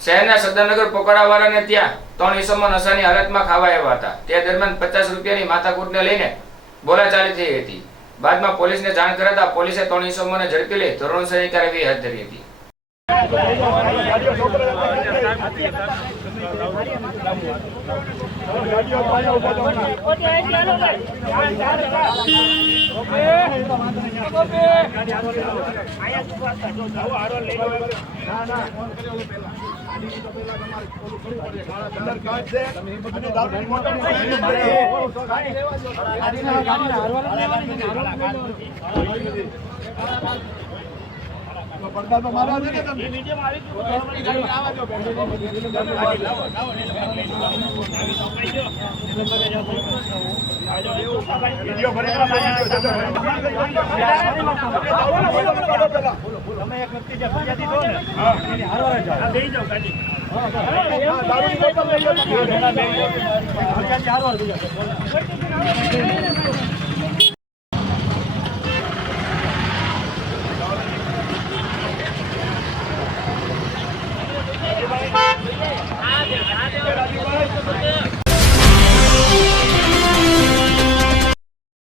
શહેરના સદનગર પોકરાવાળાને ત્યાં 3 ઈસમો નશાની હાલતમાં ખાવા આવ્યા હતા। તે દરમિયાન 50 રૂપિયાની માથાકૂટને લઈને બોલાચાલી થઈ હતી। બાદમાં પોલીસને જાણ કરાતા પોલીસે 3 ઈસમોને ઝડપી લઈ ધોરણસરની કાર્યવાહી હાથ ધરી હતી। પડદા તો મારા છે ને તમે નીચે મારી આવા જો વિડિયો તમે એક વ્યક્તિ જે ફરિયાદી છો ને એની હારવારે જાઓ બેહી જાઓ ગાડી હા દારૂની બોટલ લઈ લો ફરિયાદી હારવાર થઈ જશે